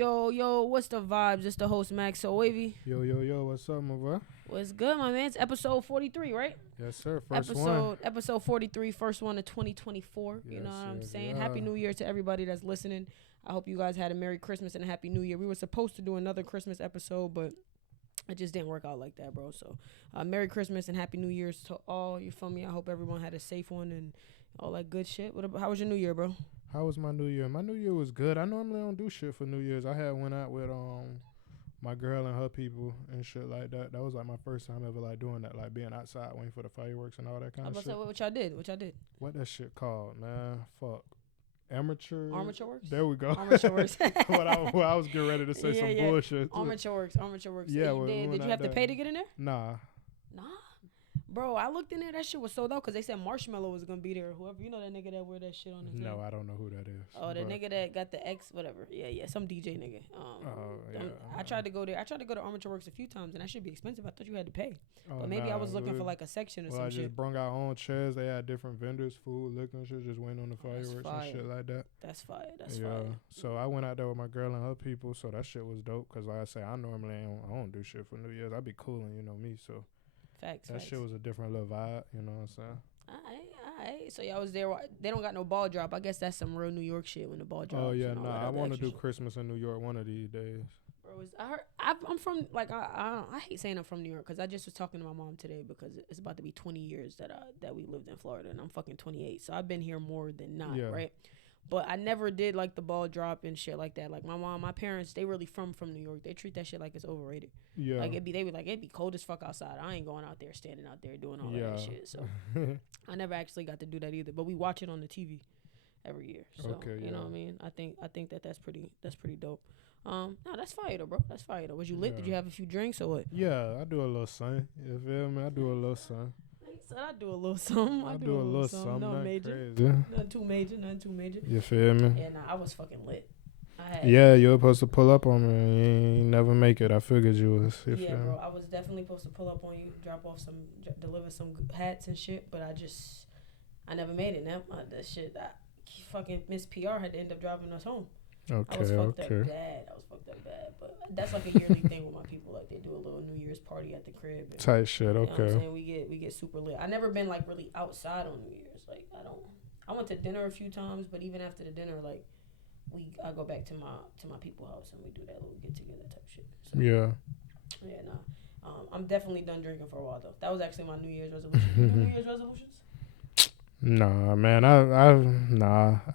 Yo, what's the vibes? It's the host Max So Wavy. Yo, what's up, my boy? What's good, my man? It's episode 43, right? Yes, sir. First one. Episode 43, first one of 2024. You Yes, know what I'm yes, saying? yeah. Happy New Year to everybody that's listening. I hope you guys had a Merry Christmas and a Happy New Year. We were supposed to do another Christmas episode, but it just didn't work out like that, bro. So, Merry Christmas and Happy New Year's to all. You feel me? I hope everyone had a safe one and all that good shit. How was your New Year, bro? How was my New Year? My New Year was good. I normally don't do shit for New Year's. I had went out with my girl and her people and shit like that. That was like my first time ever like doing that, like being outside waiting for the fireworks and all that kind I'm of about to shit. say what y'all did. What that shit called, man? Fuck. Armature Works? There we go. Armature Works. What I was getting ready to say some bullshit. Armature Works. Yeah, Did you have to pay to get in there? Nah. Bro, I looked in there. That shit was sold out because they said Marshmallow was gonna be there. Whoever, you know that nigga that wear that shit on his No, name? I don't know who that is. Oh, the nigga that got the X, whatever. Yeah, some DJ nigga. Yeah. I tried to go there. I tried to go to Armature Works a few times, and that should be expensive. I thought you had to pay, Oh, but maybe I was looking for well, like a section or Well, some I shit. just brung our own chairs. They had different vendors, food, liquor and shit. Just went on the fireworks and shit like that. That's fire. That's Yeah. fire. So I went out there with my girl and her people. So that shit was dope. Cause like I say, I normally I don't do shit for New Year's. I be cooling, you know me. So Facts. shit was a different little vibe. You know what I'm saying? Alright. So y'all was there. They don't got no ball drop. I guess that's some real New York shit when the ball drops. Oh yeah, and all that I other want to extra do shit. Christmas in New York one of these days. Bro, I'm from like I hate saying I'm from New York because I just was talking to my mom today because it's about to be 20 years that we lived in Florida and I'm fucking 28, so I've been here more than not, right? But I never did like the ball drop and shit like that. Like my parents, they really from New York. They treat that shit like it's overrated. Yeah. Like they be like it'd be cold as fuck outside. I ain't going out there standing out there doing all of that shit. So I never actually got to do that either. But we watch it on the TV every year. So you know what I mean? I think that's pretty dope. No, that's fire though, bro. That's fire though. Was you lit? Did you have a few drinks or what? Yeah, I do a little something. You feel me? I do a little something. So I do a little something. I do a little something. Nothing major. Crazy. Nothing too major. You feel me? And I was fucking lit. Yeah, you were supposed to pull up on me. You ain't never make it. I figured you was. You yeah, feel bro. me? I was definitely supposed to pull up on you, deliver some hats and shit. But I never made it. Now that shit, fucking Miss PR had to end up driving us home. Okay, I was fucked up bad. But that's like a yearly thing with my people. Like they do a little New Year's party at the crib. And, tight shit. You know what I'm Okay. saying? We get super lit. I never been like really outside on New Year's. Like I went to dinner a few times, but even after the dinner, like I go back to my people's house and we do that little get together type shit. So, Yeah. Yeah, nah. I'm definitely done drinking for a while though. That was actually my New Year's resolution. You do New Year's resolutions? Nah, man.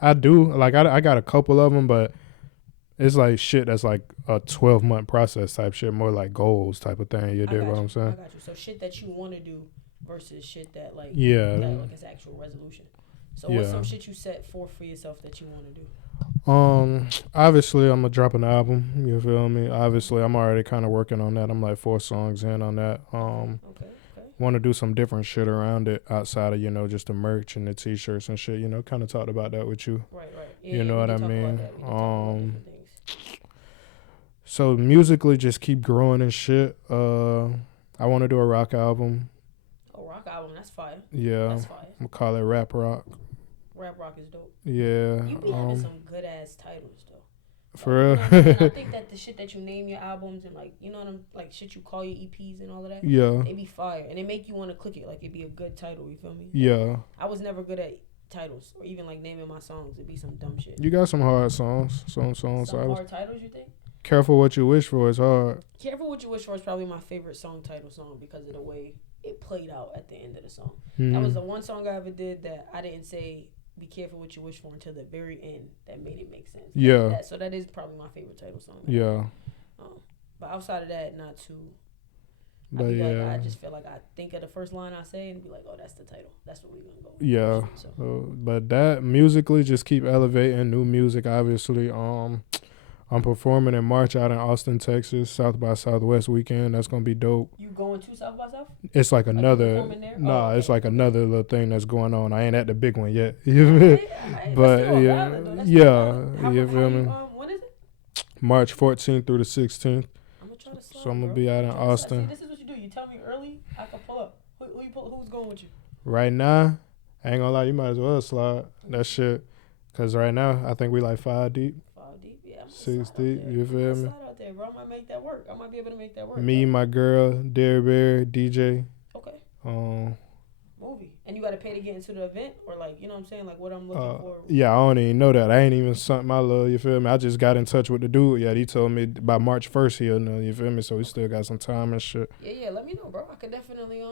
I do. Like I got a couple of them, but it's like shit that's like a 12-month process type shit, more like goals type of thing. You dig what I'm saying? I got you. So shit that you want to do versus shit that like Yeah. that like is actual resolution. So what's some shit you set for yourself that you want to do? Obviously I'm gonna drop an album. You feel me? Obviously I'm already kind of working on that. I'm like 4 songs in on that. Okay. Want to do some different shit around it outside of just the merch and the t-shirts and shit. Kind of talked about that with you. Right. Yeah, You know what I mean? Things. So musically, just keep growing and shit. I want to do a rock album. Oh, rock album, that's fire. Yeah, That's fire. I'm gonna call it rap rock. Rap rock is dope. Yeah. You be having some good ass titles though. For real. I think that the shit that you name your albums and like like shit you call your EPs and all of that. Yeah. They be fire and they make you want to click it. Like it'd be a good title. You feel me? Yeah. I was never good at titles or even like naming my songs. It'd be some dumb shit. You got some hard songs. Some hard titles, you think? Careful What You Wish For is hard. Careful What You Wish For is probably my favorite song because of the way it played out at the end of the song. Mm-hmm. That was the one song I ever did that I didn't say be careful what you wish for until the very end. That made it make sense. Yeah. So that is probably my favorite title song. Yeah. But outside of that, not too. But yeah. I just feel like I think of the first line I say and be like, oh, that's the title. That's what we're gonna go with. Yeah. So. But that musically, just keep elevating new music. Obviously, I'm performing in March out in Austin, Texas, South by Southwest weekend. That's gonna be dope. You going to South by South? It's like another. Okay. It's like another little thing that's going on. I ain't at the big one yet. You feel me? But yeah, you feel me? When is it? March 14th through the 16th. I'm gonna try to slide, So I'm gonna be out in Austin. See, this is what you do. You tell me early, I can pull up. Who's going with you? Right now, I ain't gonna lie. You might as well slide that shit, cause right now I think we like 5 deep. 5 deep. Yeah, 6 deep. You feel me? Slide out there, bro. I might make that work. I might be able to make that work. Me, my girl, Dare Bear, DJ. Okay. Movie. And you got to pay to get into the event, or like, you know what I'm saying, like what I'm looking for. Yeah, I don't even know that. I ain't even sunk my love. You feel me? I just got in touch with the dude. Yeah, he told me by March 1st he'll know. You feel me? So we still got some time and shit. Yeah. Let me know, bro. I could definitely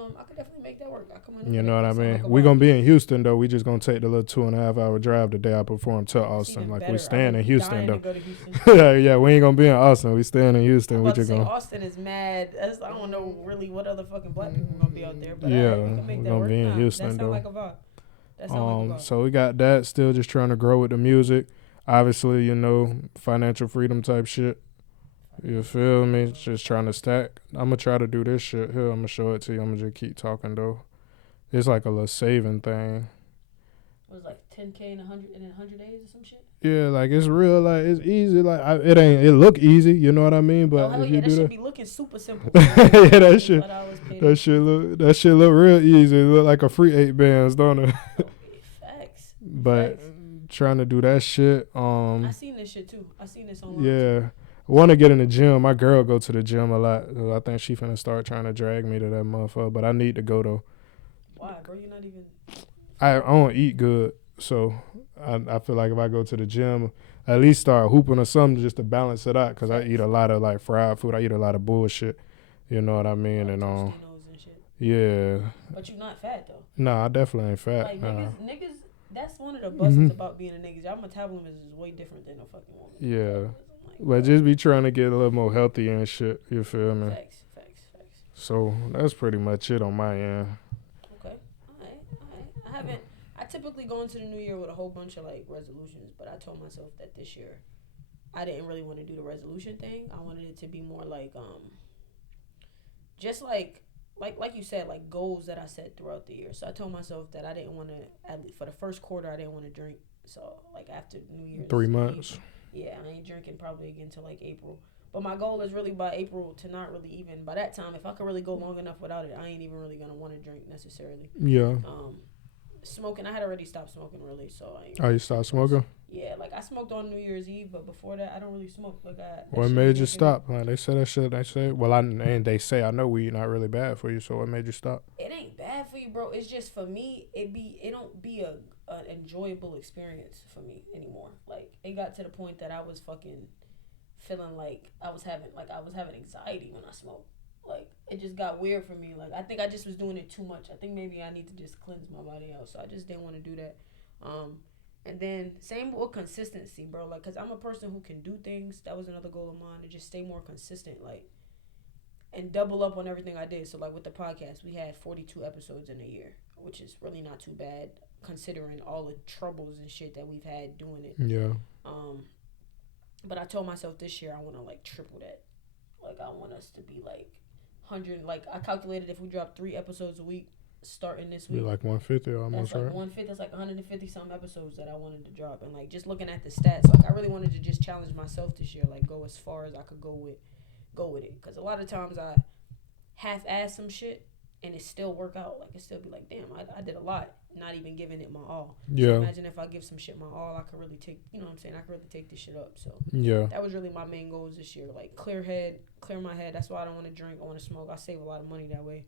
make that work. I come in. You know what I mean? Like we gonna be in Houston though. We just gonna take the little 2.5 hour drive the day I perform to Austin. Like we staying in Houston though. Houston. yeah, we ain't gonna be in Austin. We staying in Houston. We just gonna. Austin is mad. I don't know really what other fucking black people gonna be out there. But yeah, we can make we're that gonna work. be in Houston though. Like a vibe. So we got that. Still just trying to grow with the music. Obviously, you know, financial freedom type shit. You feel me? Just trying to stack. I'm gonna try to do this shit here. I'm gonna show it to you. I'm gonna just keep talking though. It's like a little saving thing. It was like 10K in 100 days or some shit. Yeah, like it's real. Like it's easy. Like it look easy. You know what I mean? But if you do that should be looking super simple. yeah, that shit look real easy. It look like a free 8 bands, don't it? Facts. But trying to do that shit. I seen this shit too. I seen this online. Yeah. I want to get in the gym. My girl go to the gym a lot. I think she finna start trying to drag me to that motherfucker. But I need to go though. Why, bro? You're not even. I don't eat good, so I feel like if I go to the gym, at least start hooping or something just to balance it out. Cause I eat a lot of like fried food. I eat a lot of bullshit. You know what I mean? And yeah. But you're not fat though. Nah, I definitely ain't fat. Like niggas. That's one of the busts about being a nigga. Y'all metabolism is way different than a fucking woman. Yeah. But just be trying to get a little more healthy and shit. You feel me? Facts. So that's pretty much it on my end. Okay. All right. I typically go into the new year with a whole bunch of like resolutions, but I told myself that this year I didn't really want to do the resolution thing. I wanted it to be more like just like you said, like goals that I set throughout the year. So I told myself that I didn't want to, at least for the first quarter, I didn't want to drink. So like after New Year's 3 months. Yeah, I ain't drinking probably again till like April. But my goal is really by April to not really even, by that time, if I could really go long enough without it, I ain't even really gonna want to drink necessarily. Yeah. Smoking, I had already stopped smoking really, so I ain't. Oh, you stopped smoking? Yeah, like I smoked on New Year's Eve, but before that, I don't really smoke. Like what made you stop? Like they say that shit. They say, well, I know weed not really bad for you. So what made you stop? It ain't bad for you, bro. It's just for me, it don't be an enjoyable experience for me anymore. Like it got to the point that I was fucking feeling like I was having anxiety when I smoked. Like it just got weird for me. Like I think I just was doing it too much. I think maybe I need to just cleanse my body out. So I just didn't want to do that. And then same with consistency, bro. Like, cause I'm a person who can do things. That was another goal of mine, to just stay more consistent, like, and double up on everything I did. So like with the podcast, we had 42 episodes in a year, which is really not too bad considering all the troubles and shit that we've had doing it. Yeah. But I told myself this year I want to like triple that. Like I want us to be like 100. Like I calculated if we drop 3 episodes a week starting this week. You're like 150 almost, that's like right? 150. That's like 150 some episodes that I wanted to drop. And like just looking at the stats, like I really wanted to just challenge myself this year. Like go as far as I could go with it. Because a lot of times I half-ass some shit and it still work out. Like it still be like, damn, I did a lot, not even giving it my all. Yeah. So imagine if I give some shit my all, I could really take, you know what I'm saying? I could really take this shit up. So yeah, that was really my main goals this year. Like clear my head. That's why I don't want to drink. I want to smoke. I save a lot of money that way.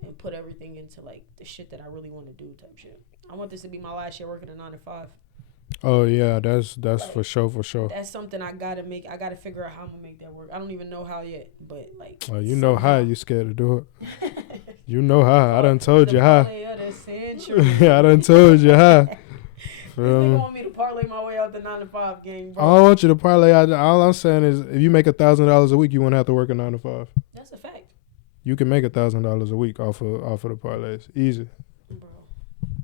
And put everything into like the shit that I really want to do type shit. I want this to be my last year working a 9 to 5. Oh yeah, that's like, for sure. That's something I gotta make. I gotta figure out how I'm gonna make that work. I don't even know how yet, but like. Well, you know how. You scared to do it. You know how. I done told you how. Yeah, I done told you how. You want me to parlay my way out the 9 to 5 game, bro? I don't want you to parlay out. All I'm saying is, if you make $1,000 a week, you won't have to work a 9 to 5. That's a fact. You can make $1,000 a week off of the parlays. Easy. Bro.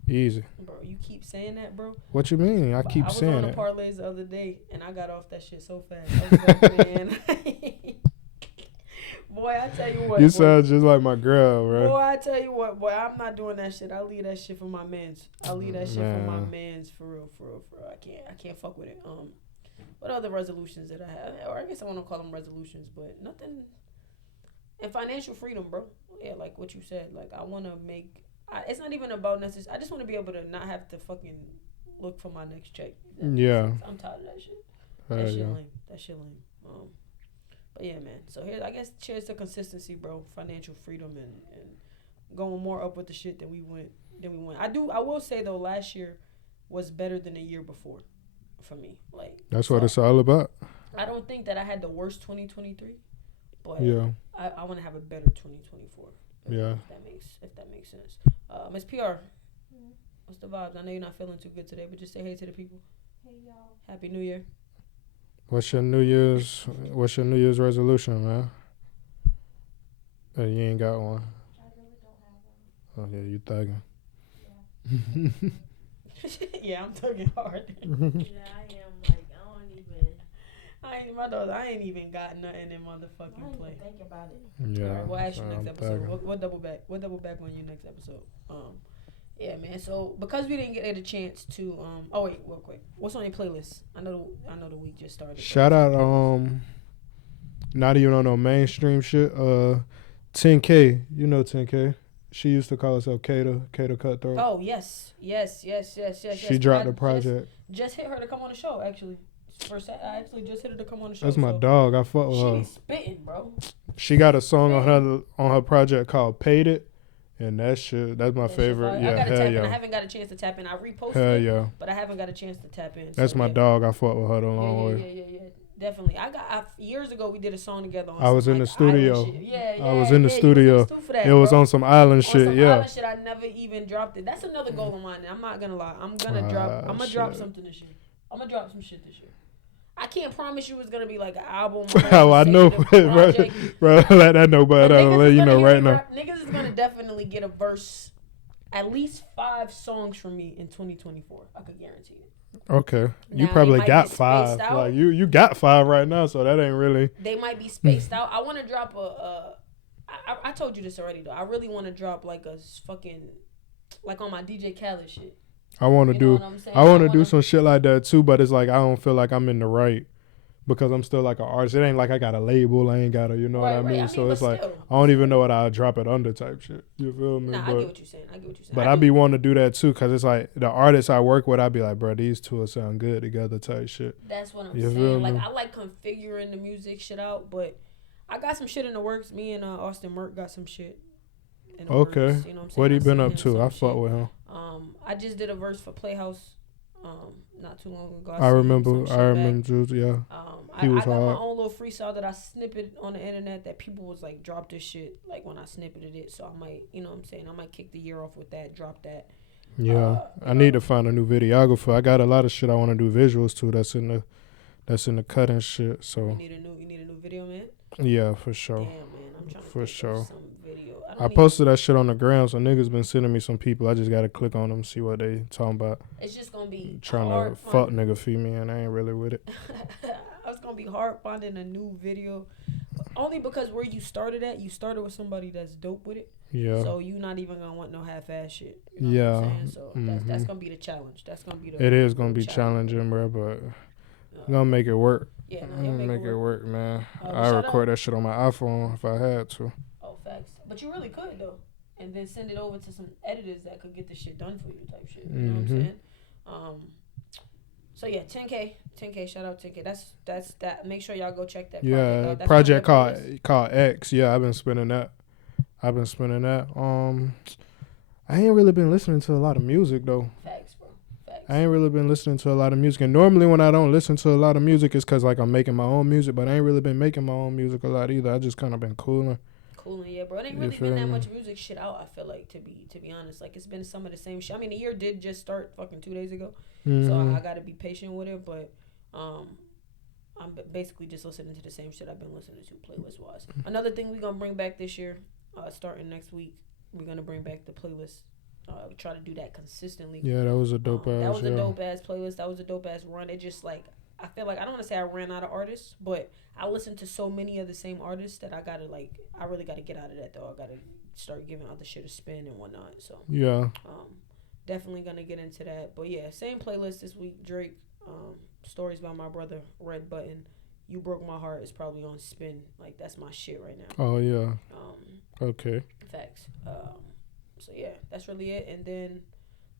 Easy. Bro, you keep saying that, bro. What you mean? I keep saying it. I was on the parlays the other day, and I got off that shit so fast. I was like, man. Boy, I tell you what. You sound just like my girl, bro. Boy, I tell you what. Boy, I'm not doing that shit. I leave that shit for my mans. For real. I can't fuck with it. What other resolutions did I have? Or I guess I want to call them resolutions, but nothing. And financial freedom, bro. Yeah, like what you said. Like I want to make. It's not even about necessarily. I just want to be able to not have to fucking look for my next check. Yeah. I'm tired of that shit. That shit lame. That shit lame. But yeah, man. So here, I guess, cheers to consistency, bro. Financial freedom and going more up with the shit than we went. I will say though, last year was better than the year before, for me. Like that's what it's all about. I don't think that I had the worst 2023, but yeah, I want to have a better 2024. Yeah. If that makes sense. Miss PR, what's the vibes? I know you're not feeling too good today, but just say hey to the people. Hey y'all. Happy New Year. What's your New Year's resolution, man? You ain't got one. I really don't have one. Oh yeah, you thugging. Yeah. Yeah, I'm thugging hard. Yeah, I am. Like, I ain't even got nothing in motherfucking play. Think about it. Yeah. All right, we'll ask you next episode. thugging. We'll double back. We'll double back on you next episode. Yeah, man. So because we didn't get a chance to, oh wait, real quick. What's on your playlist? I know the week just started. Shout out, not even on no mainstream shit. 10K, you know 10K. She used to call herself Kata Cutthroat. Oh yes. She dropped the project. Just hit her to come on the show. Actually, first I actually just hit her to come on the show. That's my dog. I fuck with her. She's spitting, bro. She got a song on her project called "Paid It," and that's my favorite. Yeah, hell yeah. I haven't got a chance to tap in. I reposted hell yeah. but I haven't got a chance to tap in. That's my dog. I fuck with her the long way. Yeah. Definitely. Years ago we did a song together. I was in the studio. Yeah. I was in the studio. It was on some island shit. Yeah. Island shit. I never even dropped it. That's another goal of mine. I'm not gonna lie. I'm gonna drop something this year. I'm gonna drop some shit this year. I can't promise you it's gonna be like an album. Oh, I know, bro. Let that know, but I'll let you know right now. Niggas is gonna definitely get a verse, at least 5 songs from me in 2024. I could guarantee it. Okay, you now, probably got 5. Like you got 5 right now, so that ain't really. They might be spaced out. I want to drop I told you this already though. I really want to drop like a fucking, like on my DJ Khaled shit. I want to do some shit like that too, but it's like I don't feel like I'm in the right because I'm still like an artist. It ain't like I got a label. I ain't got a, you know what I mean? So it's like I don't even know what I'll drop it under type shit. You feel me? Nah, I get what you're saying. But I be wanting to do that too because it's like the artists I work with, I be like, bro, these two will sound good together type shit. That's what I'm saying. Like I like configuring the music shit out, but I got some shit in the works. Me and Austin Merck got some shit. Okay. Works, you know what he been up to? I fuck with him. I just did a verse for Playhouse not too long ago. I remember Jules, yeah. I got my own little freestyle that I snippet on the internet that people was like, drop this shit, like when I snippeted it. So I might, you know what I'm saying, I might kick the year off with that, drop that. Yeah. I need to find a new videographer. I got a lot of shit I want to do visuals to that's in the cut and shit. So you need a new video, man? Yeah, for sure. Damn, man, I'm trying to think of some video. I posted that shit on the ground, so niggas been sending me some people. I just gotta click on them, see what they talking about. It's just gonna be trying to fuck nigga feed me, and I ain't really with it. It's gonna be hard finding a new video, only because where you started with somebody that's dope with it. Yeah. So you not even gonna want no half-ass shit. You know what I'm saying? So that's gonna be the challenge. That's gonna be the. It is gonna be challenging, bro, but gonna make it work. Yeah, make it work, man. I record that shit on my iPhone if I had to. Oh, facts. But you really could though, and then send it over to some editors that could get the shit done for you, type shit. You know what I'm saying? So yeah, 10K. Shout out 10K. That's that. Make sure y'all go check that. Yeah, project called X. Yeah, I've been spinning that. I ain't really been listening to a lot of music though. Facts, bro. Facts. I ain't really been listening to a lot of music, and normally when I don't listen to a lot of music, it's cause like I'm making my own music. But I ain't really been making my own music a lot either. I just kind of been cooling. Yeah, bro. It ain't really been that much music shit out. I feel like to be honest, like it's been some of the same shit. I mean, the year did just start fucking 2 days ago, so I gotta be patient with it. But I'm basically just listening to the same shit I've been listening to playlist wise. Another thing we gonna bring back this year, starting next week, we're gonna bring back the playlist. We try to do that consistently. Yeah, that was a dope ass. That was a dope ass playlist. That was a dope ass run. It just like I feel like I don't want to say I ran out of artists, but I listened to so many of the same artists that I really gotta get out of that though. I gotta start giving other shit a spin and whatnot. So yeah, definitely gonna get into that. But yeah, same playlist this week. Drake, Stories by My Brother, Red Button, You Broke My Heart is probably on spin. Like that's my shit right now. Oh yeah. Okay. Facts. So yeah, that's really it. And then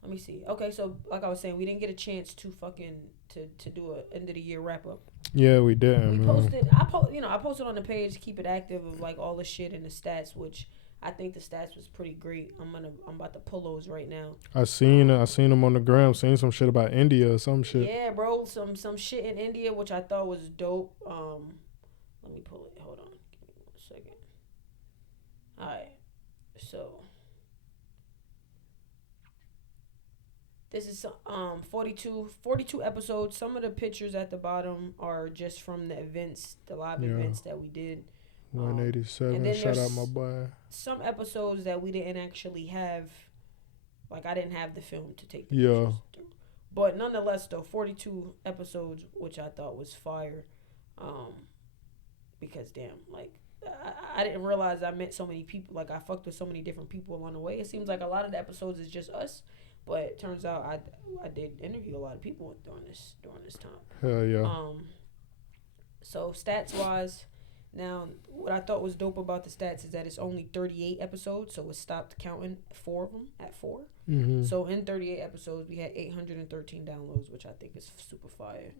let me see. Okay, so like I was saying, we didn't get a chance to fucking to do a end of the year wrap up. Yeah, we didn't. We man. posted. I posted on the page, keep it active, of like all the shit and the stats, which I think the stats was pretty great. I'm about to pull those right now. I seen them on the gram. Seen some shit about India or some shit. Yeah, bro, some shit in India which I thought was dope. Let me pull it. Hold on, give me 1 second. All right, so this is 42 episodes. Some of the pictures at the bottom are just from the events, the live events that we did. 187. Shout out my boy. Some episodes that we didn't actually have, like I didn't have the film to take the Yeah. pictures through. But nonetheless, though, 42 episodes, which I thought was fire. Because damn, like I didn't realize I met so many people. Like I fucked with so many different people along the way. It seems like a lot of the episodes is just us, but it turns out I did interview a lot of people during this time. Hell yeah. So stats wise, now what I thought was dope about the stats is that it's only 38 episodes, so it stopped counting 4 of them at 4. Mm-hmm. So in 38 episodes, we had 813 downloads, which I think is super fire.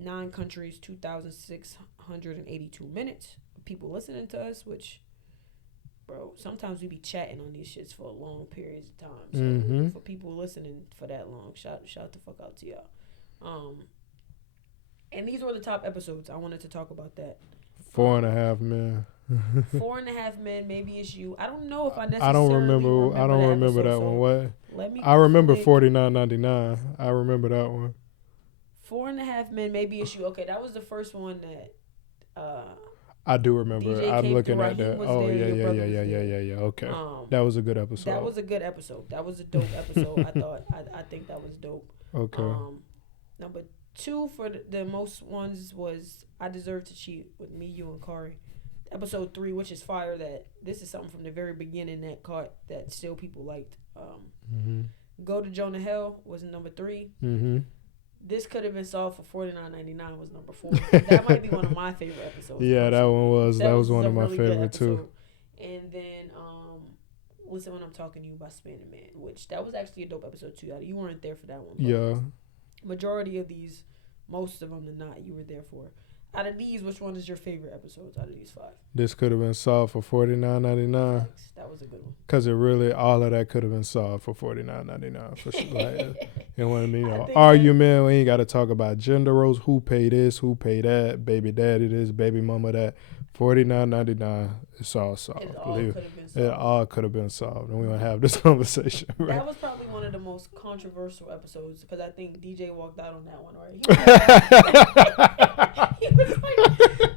9 countries, 2,682 minutes. People listening to us, which, bro, sometimes we be chatting on these shits for long periods of time. So for people listening for that long, shout the fuck out to y'all. And these were the top episodes. I wanted to talk about that. 4.5 men. 4.5 men. Maybe it's you. I don't know if I necessarily. I don't remember that one. What? I remember 49.99. I remember that one. 4.5 men. Maybe it's you. Okay, that was the first one that. I do remember. DJ I'm looking at Raheem that. was Oh there, your brother was yeah. Okay, that was a good episode. That was a good episode. That was a dope episode. I thought. I think that was dope. Okay. Number 2 for the most ones was I Deserve to Cheat with me, you, and Kari. Episode 3, which is fire. That this is something from the very beginning that still people liked. Go to Jonah Hell was number 3. This could have been solved for $49.99 was number 4. That might be one of my favorite episodes. Yeah, that one was. That was one of my really favorite too. And then Listen When I'm Talking to You by Spanning Man, which that was actually a dope episode too. You weren't there for that one. Yeah. Majority of these, most of them than not, you were there for. Out of these, which one is your favorite episodes out of these 5? This could have been solved for $49.99. That was a good one. Cause it really, all of that could have been solved for $49.99 for sure. Like, you know what I mean? Argument. We ain't got to talk about gender roles. Who pay this? Who pay that? Baby daddy this? Baby mama that? $49.99. It's all solved. It all could have been solved, and we don't have this conversation. Right? That was probably one of the most controversial episodes because I think DJ walked out on that one, right? He was like,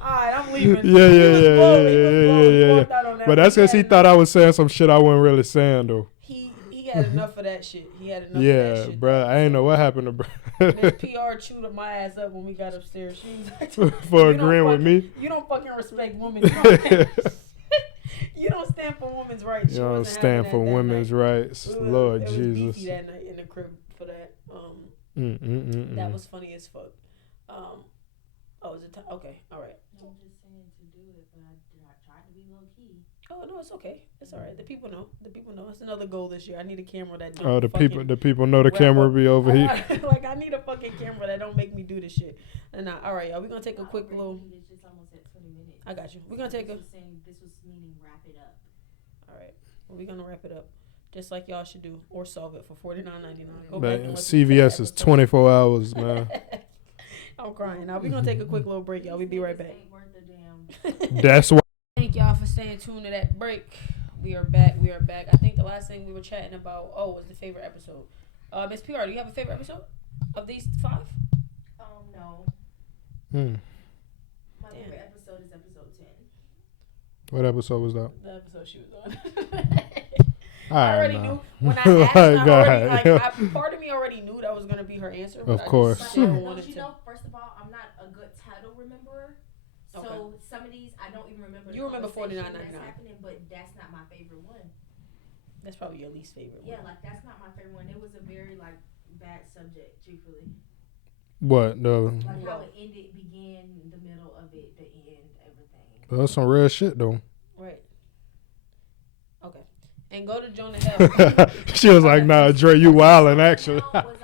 "All right, I'm leaving." Yeah. But that's because he thought I was saying some shit I wasn't really saying though. He had enough of that shit. He had enough of that yeah, shit. bro. I ain't know what happened to bro. Miss PR chewed up my ass up when we got upstairs. She was like, for agreeing with me. You don't fucking respect women. You don't stand for women's rights. You don't stand for women's rights. Lord Jesus. It was beefy that night in the crib for that. That was funny as fuck. Is it okay? All right. I'm just saying to do it, but I tried to be low key. Oh no, it's okay. It's all right. The people know. It's another goal this year. I need a camera that. The people know the camera be over here. Like I need a fucking camera that don't make me do this shit. And all right, y'all. We're gonna take a quick little. It's just almost at 20 minutes. I got you. We're gonna take a. This was meaning wrap it up. All right. Well, we're gonna wrap it up, just like y'all should do, or solve it for $49.99. Go back and CVS is 24 hours, man. I'm crying. Now we're gonna take a quick little break, y'all. We'll be right back. That's why. Thank y'all for staying tuned to that break. We are back. I think the last thing we were chatting about was the favorite episode. Miss PR, do you have a favorite episode of these 5? No. My favorite episode is episode 10. What episode was that? The episode she was on. I already knew when I asked. Part of me already knew that was gonna be her answer. Of course. First of all, I'm not a good title rememberer. So some of these I don't even remember. You remember $49.99, but that's not my favorite one. That's probably your least favorite one. Yeah, like that's not my favorite one. It was a very bad subject, truthfully. What how it ended, began, the middle of it, the end, everything. That's some real shit though. Right. Okay. And Go to Jonah Hell. She was like, "Nah, Dre, you wildin' actually." Go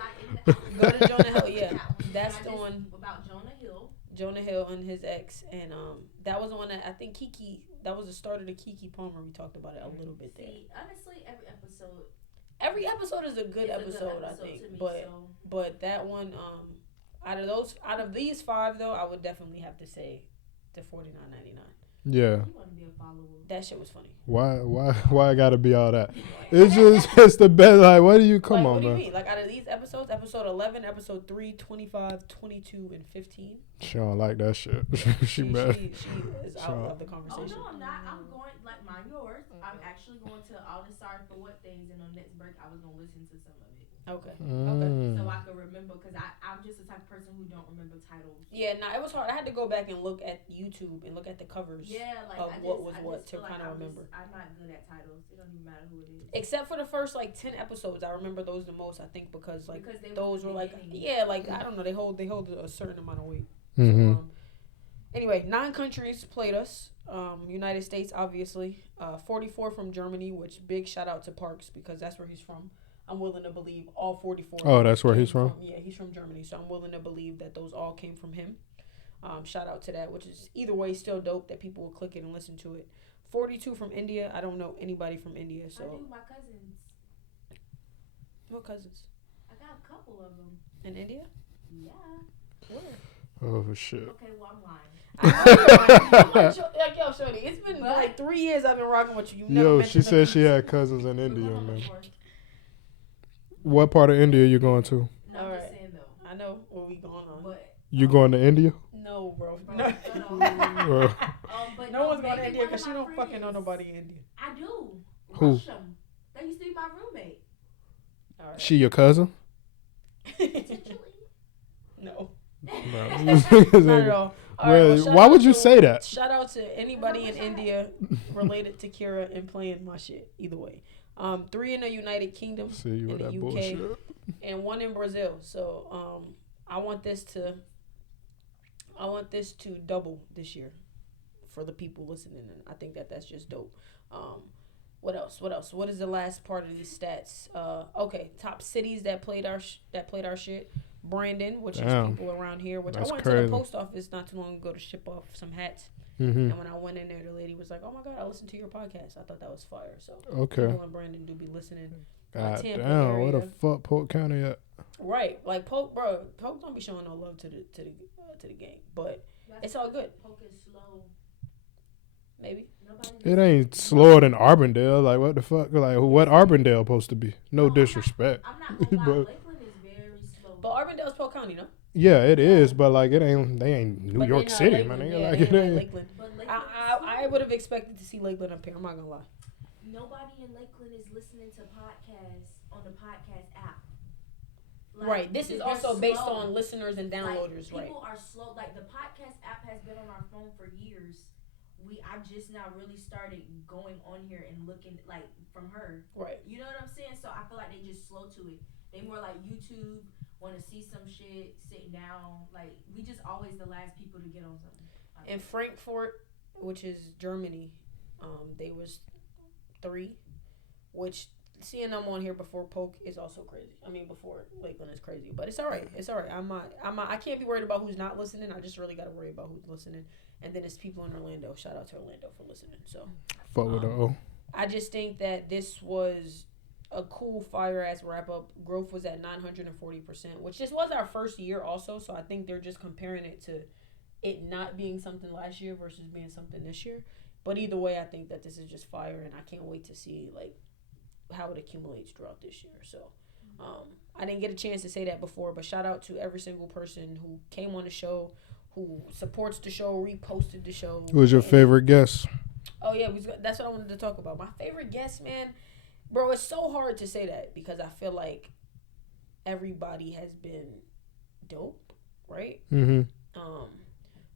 to Jonah Hell. Yeah, that's the one about Jonah Hill. Jonah Hill and his ex, and that was one that I think Kiki. That was the start of the Kiki Palmer. We talked about it a little bit there. Honestly, every episode is a good episode, I think. Me, but that one, out of these 5 though, I would definitely have to say the $49.99. Yeah. You want to be a follower. That shit was funny. Why I gotta be all that? It's the best. Like, what do you come on, man? What do you mean? Like, out of these episodes, episode 11, episode 3, 25, 22, and 15. She don't like that shit. she is out of the conversation. Oh no, I'm not. I'm going like mind yours. I'm actually going to all the Sorry for What things, and on next break, I was gonna listen to some of it. Okay. So I could remember, because I'm just the type of person who don't remember titles. Yeah, it was hard. I had to go back and look at YouTube and look at the covers. Yeah, like of what was what to kind of remember. I'm not good at titles. It don't even matter who it is. Except for the first 10 episodes, I remember those the most. I think because those were I don't know, they hold a certain amount of weight. Mm-hmm. So, anyway, 9 countries played us. United States, obviously. 44 from Germany, which big shout out to Parks because that's where he's from. I'm willing to believe all 44. Oh, that's where he's from? Yeah, he's from Germany. So I'm willing to believe that those all came from him. Shout out to that, which is either way still dope that people will click it and listen to it. 42 from India. I don't know anybody from India. So I do my cousins. What cousins? I got a couple of them. In India? Yeah. Where? Oh, shit. Okay, well, I'm lying. Yo, Shorty, it's been 3 years I've been rocking with you. Yo, she said she had cousins in India, man. What part of India are you going to? No, I'm just saying, though. I know what we going on. But, you going to India? No, bro. No. But no one's going to India because she don't fucking know nobody in India. I do. Who? Rusham. They used to be my roommate. Right. She your cousin? No. Not at all. Right, why would you say that? Shout out to anybody in India related to Kira and playing my shit. Either way. 3 in the United Kingdom, in the UK, bullshit. And 1 in Brazil. So I want this to double this year for the people listening, and I think that's just dope. What else? What is the last part of these stats? Okay, top cities that played our shit. Brandon, which is people around here. Which I went to the post office not too long ago to ship off some hats. Mm-hmm. And when I went in there, the lady was like, "Oh my God, I listened to your podcast. I thought that was fire." So people in Brandon do be listening. God damn, where the fuck Polk County at? Right, like Polk don't be showing no love to the game, but it's all good. Polk is slow. Maybe. It ain't slower than Arbondale. Like, what the fuck? Like, what Arbondale supposed to be? No disrespect. I'm not gonna lie. Lakeland is very slow. But Arbondale's Polk County, no? Yeah, it is, but like they ain't New York City, man. Like it ain't. Lakeland. I would have expected to see Lakeland up here. I'm not gonna lie. Nobody in Lakeland is listening to podcasts on the podcast app. Like, right. This is also based on listeners and downloaders. Like, people are slow. Like the podcast app has been on our phone for years. I just now really started going on here and looking like from her. Right. You know what I'm saying? So I feel like they just slow to it. They more like YouTube. Want to see some shit, sitting down. Like, we just always the last people to get on something. In Frankfurt, which is Germany, they was 3, which seeing them on here before Polk is also crazy. I mean, before Lakeland is crazy, but it's all right. It's all right. I can't be worried about who's not listening. I just really got to worry about who's listening. And then it's people in Orlando. Shout out to Orlando for listening. So, fuck with the O. I just think that this was a cool fire ass wrap up. Growth was at 940%, which just was our first year also. So I think they're just comparing it to it not being something last year versus being something this year. But either way, I think that this is just fire, and I can't wait to see like how it accumulates throughout this year. So I didn't get a chance to say that before, but shout out to every single person who came on the show, who supports the show, reposted the show. Who was your favorite guest? Oh yeah, that's what I wanted to talk about. My favorite guest, man. Bro, it's so hard to say that because I feel like everybody has been dope, right? Mm-hmm.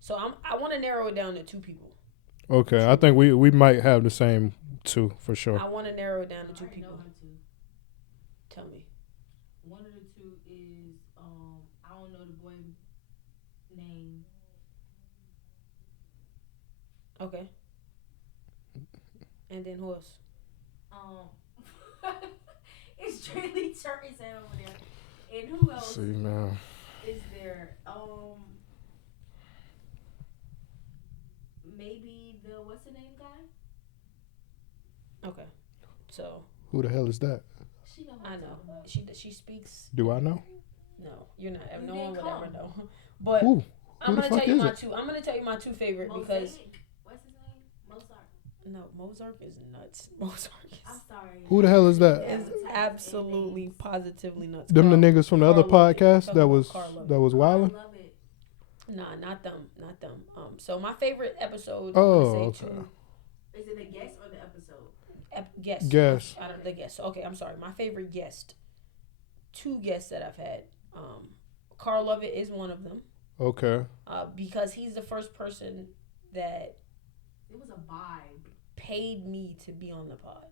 So I want to narrow it down to 2 people. Okay, I think we might have the same 2 for sure. I want to narrow it down to 2 people. Tell me. One of the 2 is I don't know the boy name. Okay. And then who else? It's Draylee Turkey's head over there. And who else see, man. is there? maybe the what's the name guy. Okay, so Who the hell is that? She know. I know she speaks. Do I know? No, you're not. You No one would didn't ever come. know. But Who? I'm the gonna fuck tell you is my it? two. I'm gonna tell you my two favorite because Mosaic. What's his name? Mozart. no, Mozart is nuts. Mozart I'm is sorry. Who the hell is that? is absolutely positively nuts. Them the Carl- niggas from the other Carl Lovett. podcast Talking that about was Carl Lovett. that was I wildin'? love it. Nah, not them. So my favorite episode. Oh, I'm gonna okay. say two. Is it the guest or the episode? Guest. Guest. I don't the guest. Okay, I'm sorry. My favorite guest. Two guests that I've had. Carl Lovett is one of them. Okay. Because he's the first person that It was a vibe. paid me to be on the pod.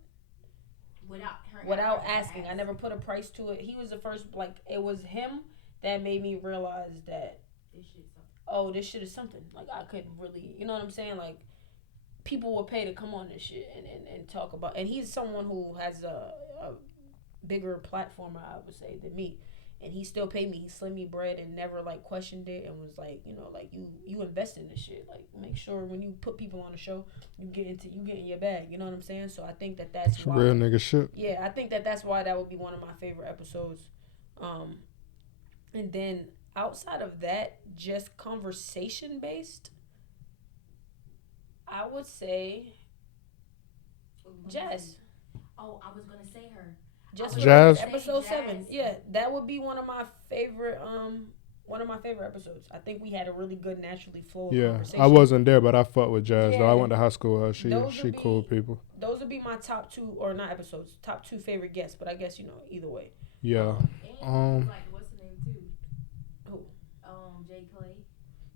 Without Asking. I never put a price to it. He was the first, like, it was him that made me realize that, This shit's something. oh, this shit is something. Like, I could really, you know what I'm saying? Like, people will pay to come on this shit and talk about, and he's someone who has a bigger platform, I would say, than me. And he still paid me. He slid me bread and never, like, questioned it and was like, you know, like, you invest in this shit. Like, make sure when you put people on the show, you get in your bag. You know what I'm saying? So I think that's why. Real nigga shit. Yeah, I think that's why that would be one of my favorite episodes. And then outside of that, just conversation based, I would say Jazz. Oh, I was gonna say her. Just Jazz. episode Jazz. 7. Yeah, that would be one of my favorite episodes. I think we had a really good naturally flowing Yeah, conversation. I wasn't there, but I fucked with Jazz though. I Yeah. went to high school with her. Those She would be- cool people. Those would be my top two, or not episodes, top two favorite guests. But I guess either way. Yeah. And like what's the name too? Who? Jay Clay.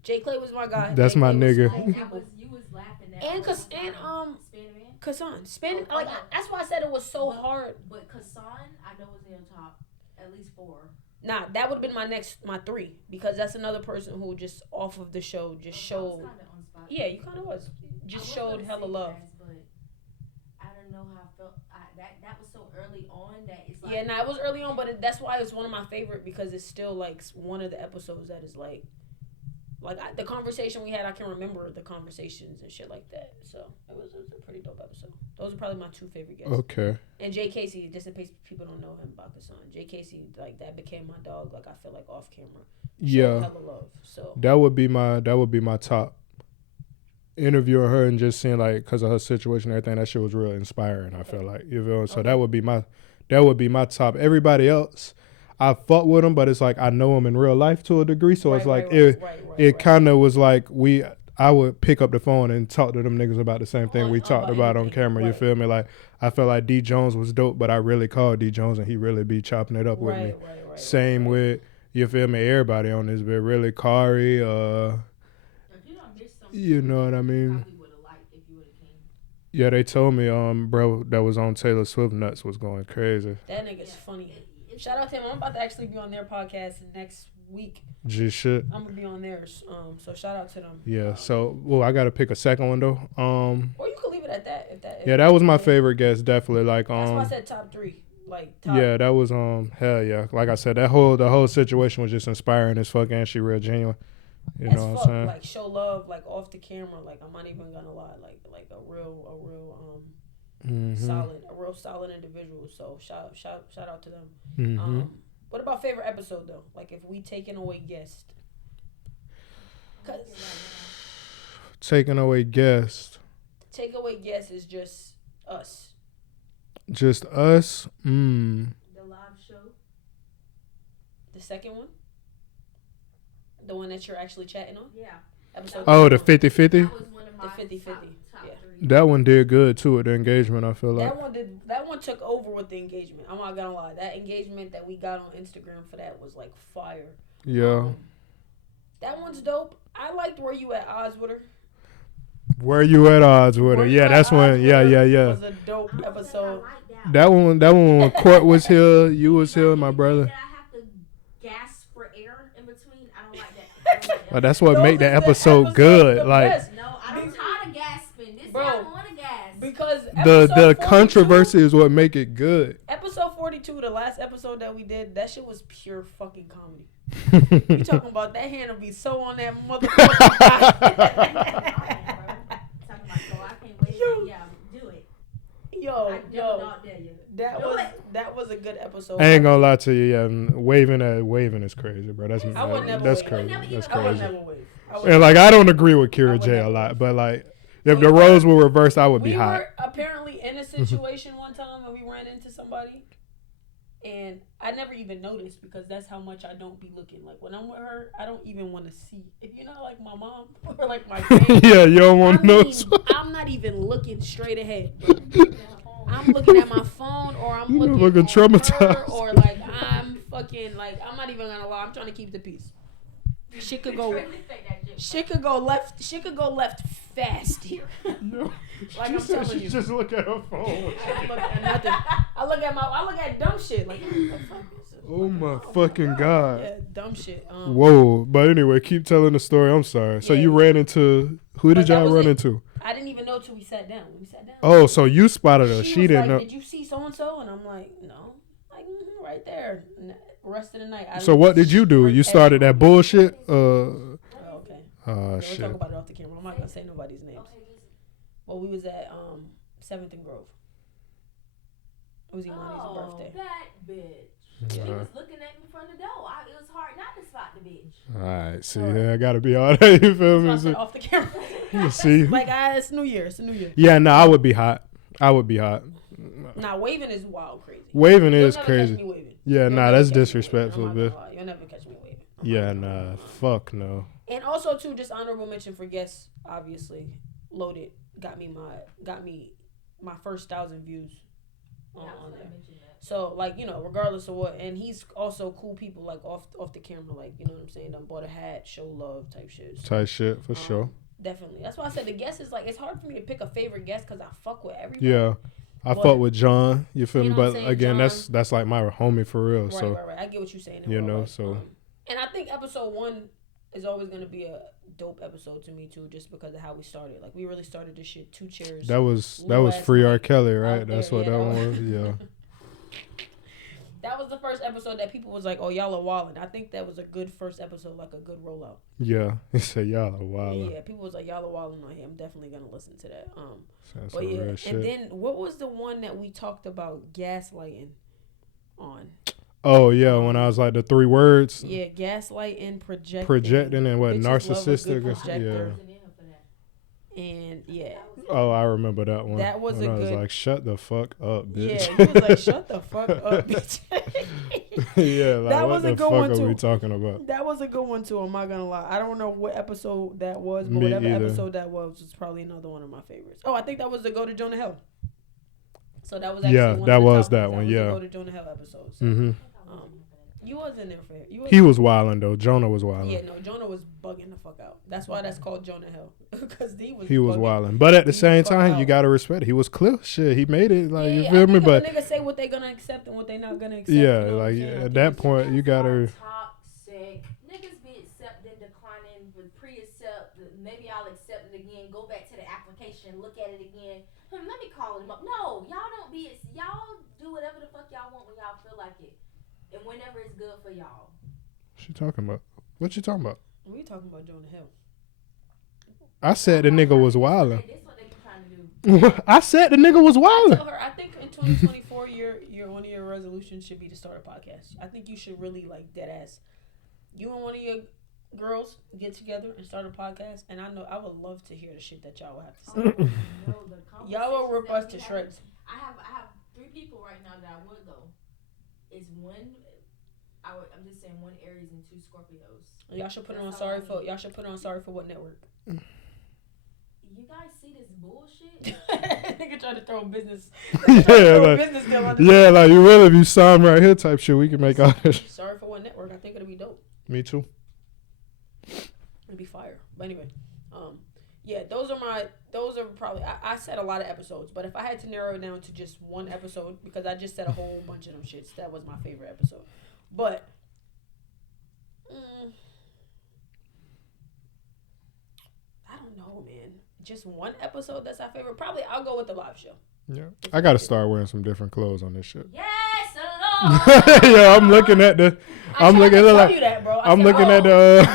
Jay Clay was my guy. That's Jay my Clay was nigga. cool Like, people. you was laughing at. And Spider-Man. Kassan. Spin Oh, like no. that's why I said it was so But- hard. But Kassan, I know was in your top at least 4. Nah, that would have been my 3 because that's another person who just off of the show just showed. Yeah, you kind of was. Just showed hella love. But I don't know how I felt. That was so early on that it's like. Yeah, nah, it was early on, but that's why it's one of my favorite because it's still like one of the episodes that is like the conversation we had. I can remember the conversations and shit like that. So it was a pretty dope episode. Those are probably my 2 favorite guests. Okay. And Jay Casey, just in case people don't know him about Kassan, Jay Casey, like that became my dog. Like I feel like off camera. Yeah. Hella love. So That would be my top. Interviewing her and just seeing like because of her situation and everything, that shit was real inspiring. I feel like you feel. So that would be my top. Everybody else, I fuck with them, but it's like I know them in real life to a degree. So it's like it kind of was like I would pick up the phone and talk to them niggas about the same thing we talked about on camera. You feel me? Like I felt like D Jones was dope, but I really called D Jones and he really be chopping it up with me. Same with you feel me? Everybody on this bit really Kari. You know what I mean? Yeah, they told me, bro, that was on Taylor Swift Nuts was going crazy. That nigga's funny. Shout out to him. I'm about to actually be on their podcast next week. G shit. I'm gonna be on theirs. So shout out to them. Yeah. So I gotta pick a second one though. Or you could leave it at that. Yeah, that was my favorite guest. Definitely. Like That's why I said top 3. Like top. Yeah, that was hell yeah. Like I said, the whole situation was just inspiring as fuck, and she real genuine. You know what I'm saying? Like show love, like off the camera. Like I'm not even gonna lie. Like a real solid individual. So shout out to them. Mm-hmm. What about favorite episode though? Like if we taking away guest. Taking away guest. Take away guest is just us. Just us. The live show. The second one. The one that you're actually chatting on? Yeah. The 50-50? That was one of my The 50-50. top Yeah. 3. That one did good too with the engagement, I feel like. That one took over with the engagement. I'm not gonna lie. That engagement that we got on Instagram for that was like fire. Yeah. That one's dope. I liked Where You At Odds With Her. Where you at odds with her? Yeah, that's when. Yeah. Was a dope episode. That one when Court was here, you was here, my brother. I have to gasp for air in between. I don't like that. But that's what make the episode good. Like No, I'm tired of gasping. This Bro, I don't want to gasp. Because the controversy is what make it good. Episode 42, the last episode that we did, that shit was pure fucking comedy. You talking about that hand will be so on that motherfucker. episode. I ain't gonna lie to you. Yeah, waving is crazy, bro. That's I would never that's wave. crazy. That's crazy. I would never wave. And like I don't agree with Kira J a lot, but like if the roles were reversed, I would be hot. We were apparently in a situation one time when we ran into somebody, and I never even noticed because that's how much I don't be looking. Like when I'm with her, I don't even want to see. If you're not like my mom or like my family, yeah, you don't want to know. I'm not even looking straight ahead. I'm looking at my phone, or I'm looking at traumatized, her, or like I'm fucking like I'm not even gonna lie. I'm trying to keep the peace. Shit could go left. Shit could go left fast here. No, like I'm telling you. Just look at her phone. I look at nothing. I look at dumb shit. Like what the fuck is this? Oh my fucking god. Yeah, dumb shit. Whoa, but anyway, keep telling the story. I'm sorry. So you ran into who did y'all run into? I didn't even know till we sat down. When we sat down. Oh, so you spotted her. She didn't know. Did you see so and so? And I'm like, no. Like right there. Rest of the night. So what did you do? You started that bullshit? Okay. Oh We'll shit. talk about it off the camera. I'm not gonna say nobody's names. Well, we was at 7th and Grove. It was Imani's birthday. That bitch. She was looking at me from the door. It was hard not to spot the bitch. Alright, see, I gotta be all that. You feel me? So off the camera. See, like it's New Year. It's a New Year. Yeah, no, I would be hot. Nah, waving is wild crazy. Waving You'll is never crazy. catch me waving. Yeah, nah, that's disrespectful, bitch. You'll never catch me waving. Yeah, nah, fuck no. And also too, just honorable mention for guests. Obviously, Loaded got me my first 1,000 views on there. So like regardless of what, and he's also cool people like off the camera, like you know what I'm saying. Done bought a hat, show love type shit. So, type shit for sure. Definitely, that's why I said the guest is like it's hard for me to pick a favorite guest because I fuck with everybody. Yeah. I fuck with John, you feel me? You know But again, John, that's like my homie for real. Right, so right. I get what you're saying. You know, so and I think episode 1 is always gonna be a dope episode to me too, just because of how we started. Like we really started this shit 2 chairs. That was Free R. Kelly, right? That's what that one was. Yeah. That was the first episode that people was like, "Oh, y'all are wildin'." I think that was a good first episode, like a good rollout. Yeah, he said y'all are wildin'. Yeah, people was like, "Y'all are wildin' on here." I'm definitely gonna listen to that. That's but yeah, real shit. and then what was the one that we talked about gaslighting on? Oh yeah, when I was like the 3 words. Yeah, gaslighting, projecting, and what narcissistic? Yeah. And yeah. Oh, I remember that one. That was when I was good. like, "Shut the fuck up, bitch." Yeah, you was like, "Shut the fuck up, bitch." Yeah, like that what was the a good fuck one are too. we talking about? That was a good one too. I'm not gonna lie. I don't know what episode that was, but Me whatever either. episode that was probably another one of my favorites. Oh, I think that was the Go to Jonah Hill. So that was actually one of that the was top that ones. one. That was Yeah. the Go to Jonah Hill episode. So, Mm-hmm. you wasn't there for it. He was wilding though. Jonah was wilding. Yeah, no, Jonah was bugging the fuck out. That's why that's called Jonah Hill, because he was wilding. But at the same time, you gotta respect it. He was clear. Shit, he made it. Like you feel me? But niggas say what they gonna accept and what they not gonna accept. yeah, you know like at that point, you gotta. Toxic niggas be accepting, declining, but pre-accept. Maybe I'll accept it again. Go back to the application, look at it again. Let me call him up. No, y'all don't be. Y'all do whatever the fuck y'all want when y'all feel like it, and whenever it's good for y'all. What you talking about? What you talking about? We talking about Jonah Hill. I said the nigga was wilding. That's what they be trying to do. I said the nigga was wilding. I think in 2024, your one of your resolutions should be to start a podcast. I think you should really like dead ass. You and one of your girls get together and start a podcast, and I know I would love to hear the shit that y'all will have to say. Y'all will rip us to shreds. I have 3 people right now that I would though. It's one. I'm just saying 1 Aries and 2 Scorpios. Y'all should put it on Sorry for. Y'all should put it on Sorry for What network. You guys see this bullshit? Nigga trying to throw a business. Yeah, like you will if you sign right here type shit. We can make all this. Sorry for What network. I think it'll be dope. Me too. It'd be fire. But anyway, yeah, those are probably. I said a lot of episodes, but if I had to narrow it down to just one episode, because I just said a whole bunch of them shits, that was my favorite episode. But I don't know, man. Just one episode that's our favorite. Probably I'll go with the live show. Yeah, I gotta start wearing some different clothes on this shit. Yes, Lord. Yeah, I'm looking at the. I'm looking at like. I'm looking at the.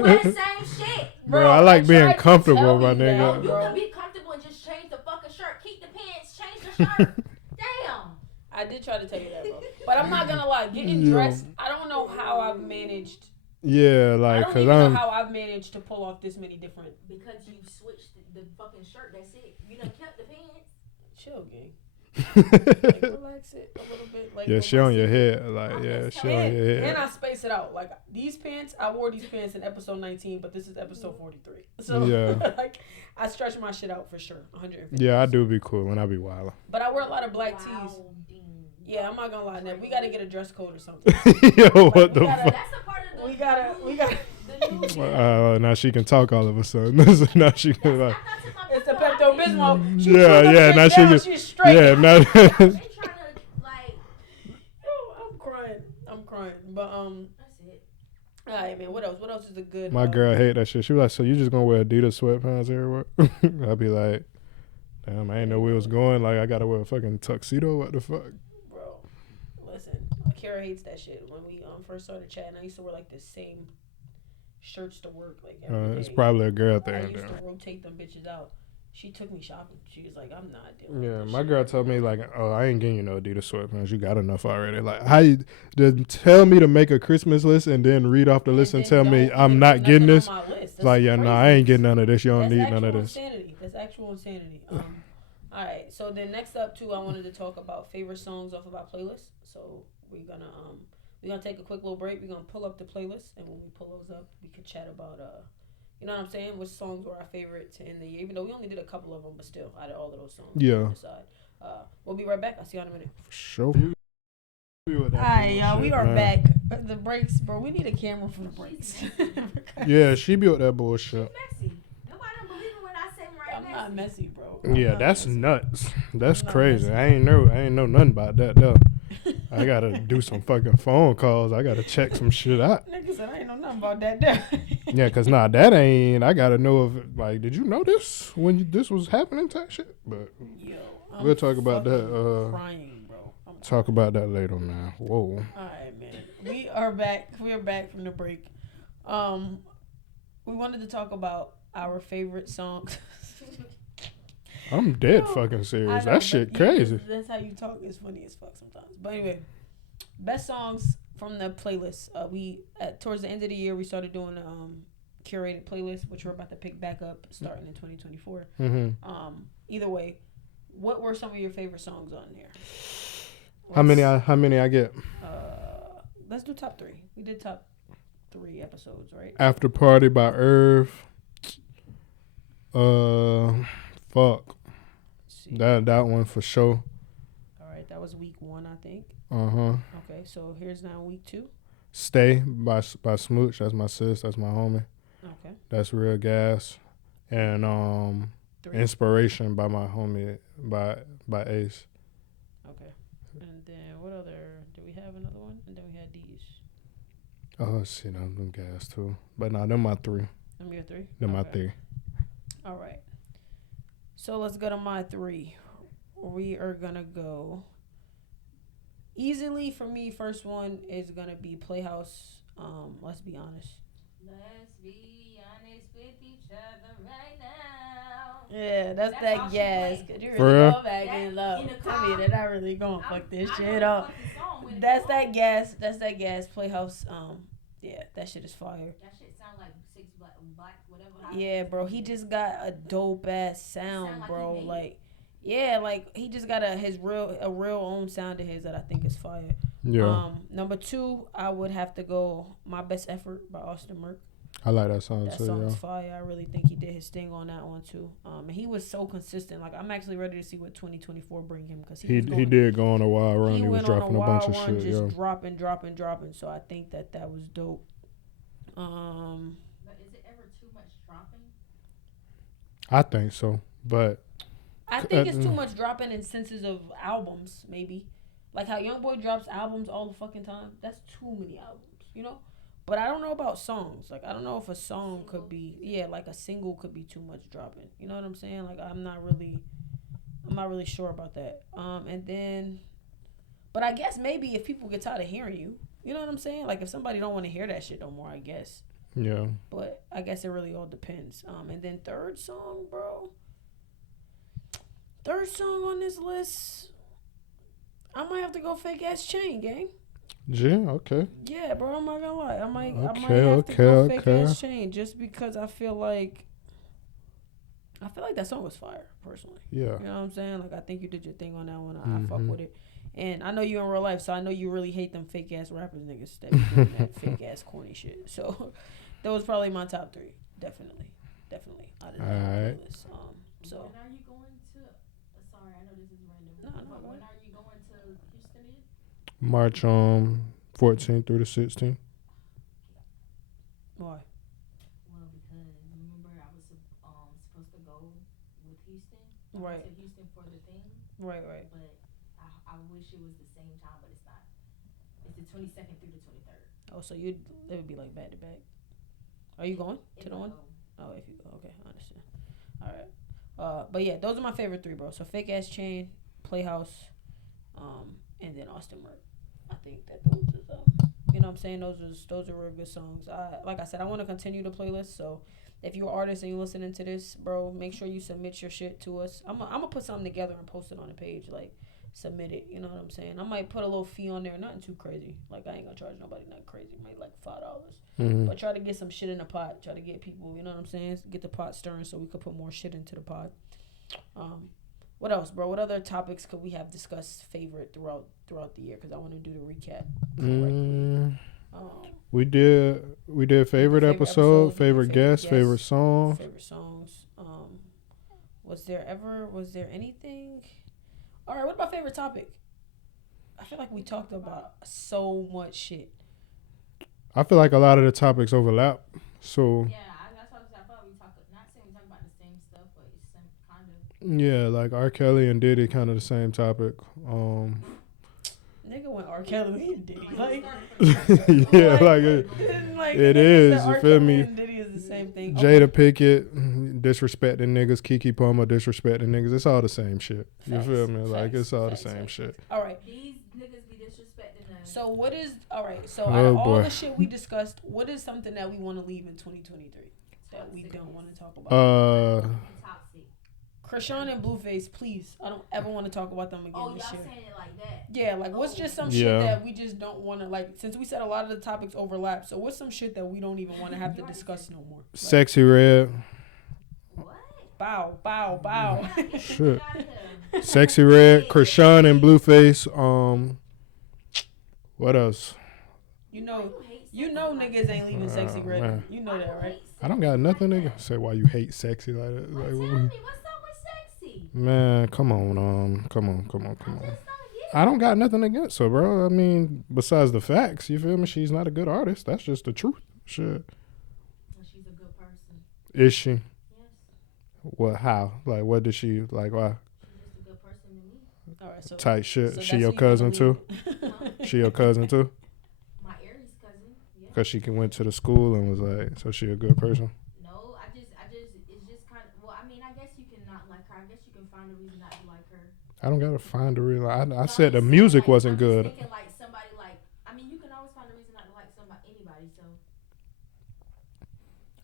Wear the same shit, bro. I like being comfortable, my nigga. You can be comfortable and just change the fucking shirt. Keep the pants. Change the shirt. Damn. I did try to tell you that, bro. But I'm not gonna lie, getting dressed. I don't know how I've managed. Yeah, like, I don't cause even know how I've managed to pull off this many different. Because you switched the fucking shirt. That's it. You done kept the pants. Chill, gang. Like, relax it a little bit. Like, yeah, she on your head. Like, yeah, she on your head. And I space it out. Like, these pants, I wore these pants in episode 19, but this is episode 43. So, like, I stretch my shit out for sure. 150. Yeah, I do be cool when I be wild. But I wear a lot of black tees. Yeah, I'm not gonna lie, Ned. We gotta get a dress code or something. Yo, what the fuck? That's a part of the. We gotta. Now she can talk all of a sudden. Now she can like. It's the Pepto Bismol. Yeah. Now she can. She's straight. Yeah, now. They trying to like. I'm crying. But That's it. all right, man. What else? What else is a good? My girl hate that shit. She was like, "So you just gonna wear Adidas sweatpants everywhere?" I'd be like, "Damn, I ain't know where it was going. Like, I gotta wear a fucking tuxedo. What the fuck?" Bro, listen. Kara hates that shit. When we first started chatting, I used to wear like the same shirts to work like every day. It's probably a girl thing. I used to rotate them bitches out. She took me shopping. She was like, "I'm not dealing with Yeah, this my shit." girl told me like, "Oh, I ain't getting you no Adidas sweatpants. You got enough already." Like, how you tell me to make a Christmas list and then read off the list and tell me I'm not getting this? Like, yeah, no, I ain't getting none of this. You don't need none of this. Insanity. That's actual insanity. All right. So then next up too, I wanted to talk about favorite songs off of our playlist. So we're gonna take a quick little break. We're gonna pull up the playlist, and when we pull those up, we can chat about you know what I'm saying? Which songs were our favorite to end the year? Even though we only did a couple of them, but still, out of all of those songs, Yeah. We'll be right back. I'll see you in a minute. Sure. Alright, y'all, we are back. The breaks, bro. We need a camera for the breaks. Yeah, she built that bullshit. Messy. Nobody don't believe it when I say I'm I'm not messy, bro. Yeah, that's nuts. That's I'm not crazy. messy. I ain't know nothing about that though. I gotta do some fucking phone calls. I gotta check some shit out. Nigga said I ain't know nothing about that. Yeah, cause that ain't. I gotta know if like, did you know this when this was happening type shit? But Yo, we'll talk about that. Crying, bro. Talk about that later, man. Whoa. All right, man. We are back. We are back from the break. We wanted to talk about our favorite songs. I'm dead fucking serious. Know, that shit crazy. That's how you talk. It's funny as fuck sometimes. But anyway, best songs from the playlist. We towards the end of the year we started doing curated playlist, which we're about to pick back up starting in 2024. Mm-hmm. Either way, what were some of your favorite songs on there? How many I get? Let's do top 3. We did top 3 episodes, right? After Party by Irv. Fuck. That one for sure. All right, that was week 1, I think. Okay, so here's now week 2. Stay by Smooch. That's my sis. That's my homie. Okay. That's real gas. And 3. Inspiration by my homie by Ace. Okay. And then what other? Do we have another one? And then we had these. Oh shit, them gas too. But nah, them my 3. Them your 3. Them my 3. All right. So let's go to my 3. We are gonna go easily for me. First one is gonna be Playhouse. Let's be honest. Let's be honest with each other right now. Yeah, that's that gas. Cause you For really real? go back in love. Tell me that I really gonna fuck this shit up. up. That's that gas. That's that gas. Playhouse. Yeah, that shit is fire. That shit sound like 6 black whatever. Yeah, bro. He just got a dope ass sound, like bro. he made Like, yeah, like he just got a real own sound to his that I think is fire. Yeah. Number 2, I would have to go My Best Effort by Austin Merck. I like that song That too, song's yeah. fire. I really think he did his thing on that one too. And he was so consistent. Like, I'm actually ready to see what 2024 bring him because He did go on a wild run. He was went on dropping a bunch of shit, just yeah. dropping. So I think that was dope. But is it ever too much dropping? I think so, but I think it's too much dropping in senses of albums, maybe. Like how YoungBoy drops albums all the fucking time. That's too many albums, you know? But I don't know about songs. Like, I don't know if a song could be, like a single could be too much dropping. You know what I'm saying? Like, I'm not really sure about that. And then, but I guess maybe if people get tired of hearing you, you know what I'm saying? Like, if somebody don't want to hear that shit no more, I guess. yeah. But I guess it really all depends. And then third song, bro. Third song on this list, I might have to go fake ass chain, gang. Yeah, okay. Yeah, bro. I'm not gonna lie. I might have to Okay, go fake okay. ass chain just because I feel like that song was fire, personally. Yeah. You know what I'm saying? Like, I think you did your thing on that one. I fuck with it. And I know you in real life, so I know you really hate them fake ass rappers niggas that be doing that fake ass corny shit. So that was probably my top 3. Definitely. Out of that playlist. So when are you going to? Sorry, I know this is random. No, but when are you going to Houston? March 14th through the 16th. Why? Well, because remember I was supposed to go with Houston. Right. To Houston for the thing. Right. But I wish it was the same time, but it's not. It's the 22nd through the 23rd. Oh, so it would be like back to back. Are you going to the one? Oh, if you go, okay, I understand. All right, but yeah, those are my favorite 3, bro. So Fake Ass Chain, Playhouse, and then Austin Merck. I think that those is, you know what I'm saying? Those are real good songs. Like I said, I want to continue the playlist. So if you're an artist and you're listening to this, bro, make sure you submit your shit to us. I'm gonna put something together and post it on the page, like. Submit it, you know what I'm saying? I might put a little fee on there, nothing too crazy. Like, I ain't gonna charge nobody nothing crazy. Maybe like $5. But try to get some shit in the pot. Try to get people, you know what I'm saying? Get the pot stirring so we could put more shit into the pot. What else, bro? What other topics could we have discussed favorite throughout the year? Because I want to do the recap correctly. We did favorite episode, favorite guest, favorite song. Favorite songs. Was there anything? All right, what about favorite topic? I feel like we talked about so much shit. I feel like a lot of the topics overlap. So yeah, that's what I thought we talked. Not saying we talk about the same stuff, but it's some kind of. Yeah, like R. Kelly and Diddy, kind of the same topic. Nigga went R. Kelly and Diddy. Like, yeah, like it is. You feel me? And Diddy is the same thing. Jada Pinkett disrespecting niggas, Keke Palmer disrespecting niggas. It's all the same shit. You feel me? Like, it's all the same shit. All right. These niggas be disrespecting us. So what is all right? So out of all the shit we discussed, what is something that we want to leave in 2023 that we don't want to talk about? Krishan and Blueface, please. I don't ever want to talk about them again this year. Oh, y'all saying it like that? Yeah, like what's just some shit that we just don't want to, like, since we said a lot of the topics overlap, so what's some shit that we don't even want to have to discuss no more? Like, Sexy Red. What? Bow. Shit. Sexy Red, Krishan and Blueface. What else? You know niggas ain't leaving Sexy Red. Man. You know that, right? I don't got nothing, nigga. Say why you hate sexy like that. Like, Tell me, what's up with Sexy? Man, come on. I don't got nothing against her, bro. I mean, besides the facts, you feel me? She's not a good artist. That's just the truth. Shit. Well, she's a good person. Is she? Yes. What? How? Like, what did she like? Why? She's just a good person to me. All right, so tight shit. So she your cousin too? She your cousin too? My Aries cousin. Yeah. Cause she went to the school and was like, so she a good person. No, I just, it's just kind of. Well, I mean, I guess you can not like her. I guess you can find a reason not to like her. I don't gotta find a real. I said the music wasn't good. Thinking like somebody like. I mean, you can always find a reason not to like anybody. So.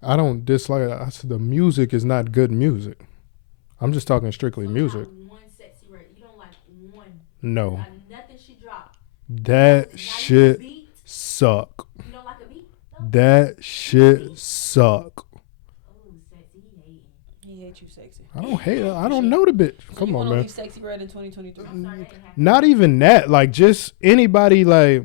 I don't dislike. I said the music is not good music. I'm just talking strictly music. One Sexy Red. You don't like one. No. Nothing she dropped. That shit suck. You don't like a beat? No? That shit suck. Oh, Sexy, he hates you, Sexy. I don't hate her. I don't know the bitch. So Come you on, man. Leave Sexy Red in 2023. Not even that. Like, just anybody, like,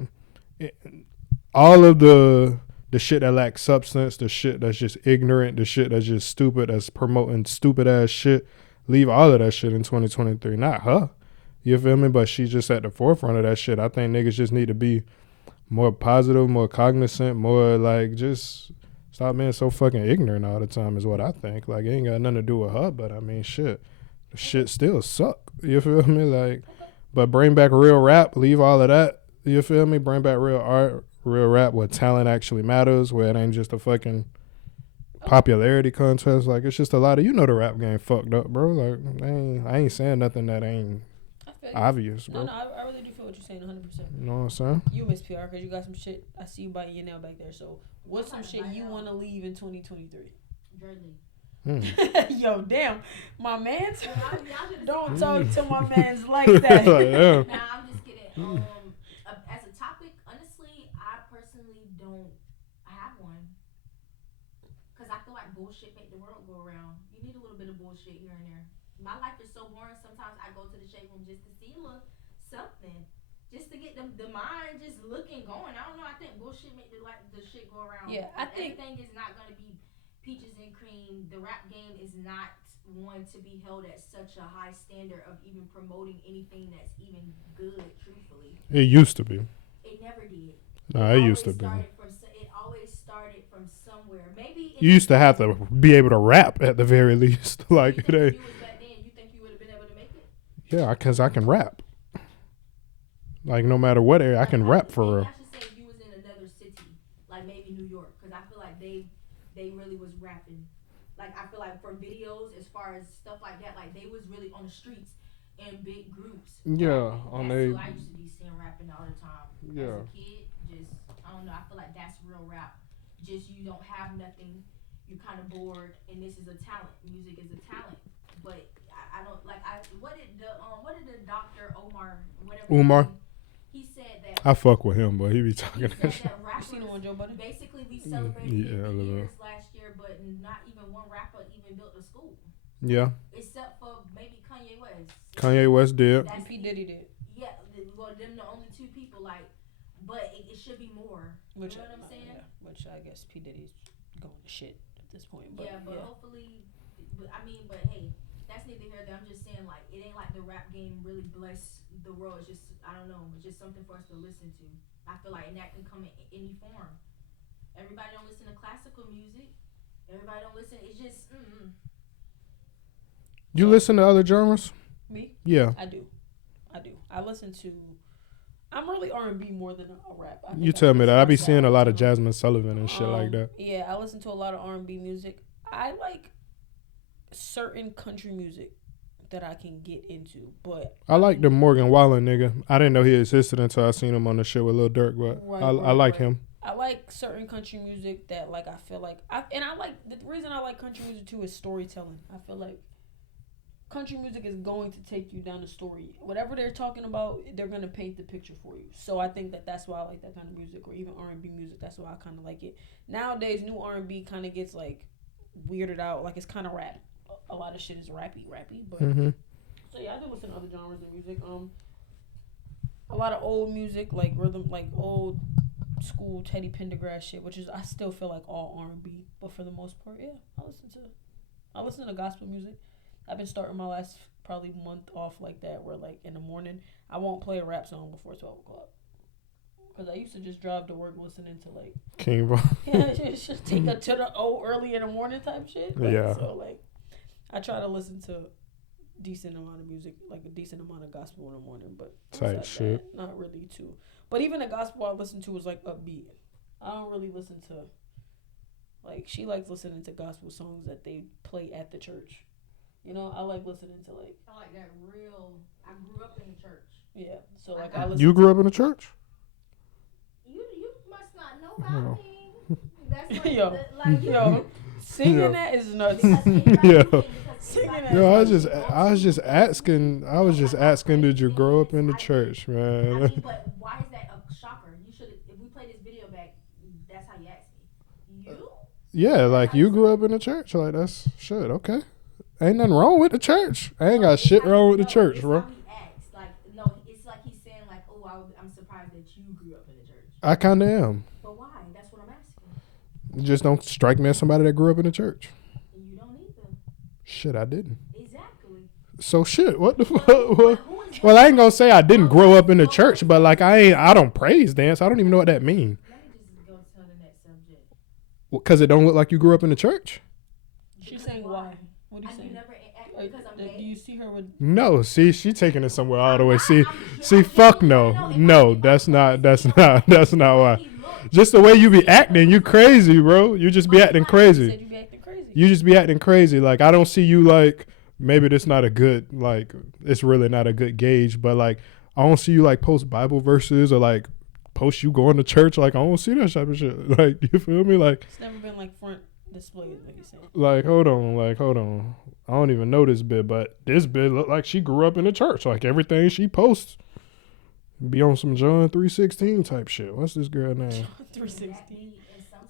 all of the shit that lacks substance, the shit that's just ignorant, the shit that's just stupid, that's promoting stupid ass shit. Leave all of that shit in 2023. Not her. You feel me? But she's just at the forefront of that shit. I think niggas just need to be more positive, more cognizant, more like just stop being so fucking ignorant all the time is what I think. Like, it ain't got nothing to do with her, but I mean, shit. The shit still suck. You feel me? Like, but bring back real rap. Leave all of that. You feel me? Bring back real art, real rap where talent actually matters, where it ain't just a fucking popularity contest. Like, it's just a lot of, the rap game fucked up, bro. Like, I ain't saying nothing that ain't obvious, bro. No, I really do feel what you're saying 100%. You know what I'm saying? You miss PR because you got some shit. I see you biting your nail back there. So what's some shit you want to leave in 2023? Yo, damn. My mans? Don't talk to my mans like that. Nah, I'm just kidding. As a topic, honestly, I personally don't have one. Because I feel like bullshit make the world go around. You need a little bit of bullshit here and there. My life is so boring. Sometimes I go to the shade room just to see a little something. Just to get the mind just looking going. I don't know. I think bullshit make the shit go around. Yeah, I think everything is not going to be peaches and cream. The rap game is not one to be held at such a high standard of even promoting anything that's even good, truthfully. It used to be. It never did. No, it used to be. It always started from somewhere. Maybe you used to have to be able to rap at the very least. Like, you think you was back then, you think you would have been able to make it? Yeah, because I can rap. Like, no matter what area, I can rap for real. I should say if you was in another city, like maybe New York, because I feel like they really was rapping. Like, I feel like for videos, as far as stuff like that, like they was really on the streets in big groups. Yeah, on they. I used to be seeing rapping all the time. Yeah. As a kid, just I don't know. I feel like that's real rap. Just you don't have nothing, you're kind of bored, and this is a talent. Music is a talent, but I don't like. What did the Dr. Umar? He said that. I fuck with him, but he be talking. He said that rappers, you seen the one, Joe Budden? Basically, we celebrated 50 years last year, but not even one rapper even built a school. Yeah. Except for maybe Kanye West. Kanye West did. And P. Diddy did. Yeah, well, them the only two people, like, but it should be more. Which, you know what I'm saying? Yeah, which I guess P. Diddy's going to shit at this point. But, but hopefully, but hey, that's neither here nor there. I'm just saying, like, it ain't like the rap game really bless the world. It's just, I don't know, it's just something for us to listen to. I feel like, and that can come in any form. Everybody don't listen to classical music. Everybody don't listen. It's just, You listen to other genres? Me? Yeah. I do. I listen to. I'm really R&B more than a rap. You tell me that. I be seeing a lot of Jasmine Sullivan and shit like that. Yeah, I listen to a lot of R&B music. I like certain country music that I can get into, but I like the Morgan Wallen nigga. I didn't know he existed until I seen him on the shit with Lil Durk, but I like him. I like certain country music that, like, I feel like I like the reason I like country music too is storytelling. I feel like country music is going to take you down the story. Whatever they're talking about, they're going to paint the picture for you. So I think that's why I like that kind of music, or even R&B music. That's why I kind of like it. Nowadays, new R&B kind of gets, like, weirded out. Like, it's kind of rap. A lot of shit is rappy. But so yeah, I do listen to other genres of music. A lot of old music, like rhythm, like old school Teddy Pendergrass shit, which is I still feel like all R&B. But for the most part, yeah, I listen to gospel music. I've been starting my last probably month off like that, where like in the morning I won't play a rap song before 12 o'clock. Because I used to just drive to work listening to like King Von. Yeah, just take her to the early in the morning type shit. But, yeah. So like I try to listen to decent amount of music, like a decent amount of gospel in the morning, but type shit. That, not really too. But even the gospel I listen to is like upbeat. I don't really listen to like she likes listening to gospel songs that they play at the church. You know, I like listening to like. I like that real. I grew up in the church. Yeah, so like I listen. You grew up in the church? You must not know about me. That's like yo, singing that is nuts. Yo, I was just asking. Did you grow up in the church, man? I mean, but why is that a shocker? You should. If we play this video back, that's how you ask me. You? Yeah, like you grew up in the church. Like that's shit. Okay. Ain't nothing wrong with the church. I ain't got shit wrong with the church, bro. It's like he's saying like, oh, I'm surprised that you grew up in the church. I kind of am. But why? That's what I'm asking. You just don't strike me as somebody that grew up in the church. You don't need them. Shit, I didn't. Exactly. So shit, what the fuck? Well, I ain't gonna say I didn't grow up in the church, but like I don't praise dance. I don't even know what that mean. Let me just go to the next subject. Because it don't look like you grew up in the church. She's saying why? What do you say? Do you see her with? No, see, she taking it somewhere all the way. See, fuck no, that's not why. Just the way you be acting, you crazy, bro. You just be acting crazy. You just be acting crazy. Like I don't see you like maybe this not a good like it's really not a good gauge, but like I don't see you like post Bible verses or like post you going to church. Like I don't see that type of shit. Like you feel me? Like it's never been like front display, like you said. Like hold on. I don't even know this bit, but this bit look like she grew up in the church. Like everything she posts Be on some John 3:16 type shit. What's this girl name? 3:16.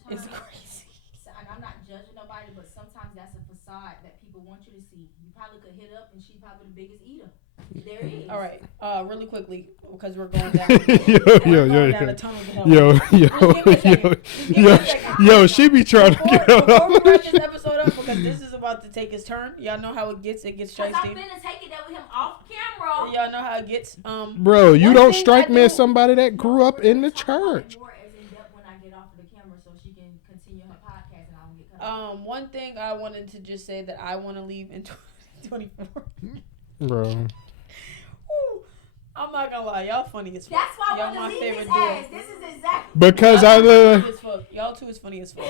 It's crazy. And I'm not judging nobody, but sometimes that's a facade that people want you to see. You probably could hit up, and she's probably the biggest eater. There it is. All right. Really quickly, because we're going down. Down a tunnel to hell. Yo, she be trying to get up. Before we wrap this episode up, because this is about to take its turn. Y'all know how it gets. It gets shiesty. I'm finna take it that with him off camera. Y'all know how it gets. Bro, you don't strike me as somebody that grew up in the church. One thing I wanted to just say that I want to leave in 2024. Bro. Ooh, I'm not gonna lie, y'all funny as fuck. That's why y'all I want my to leave favorite his ass. This is exactly. Because y'all two is funny as fuck.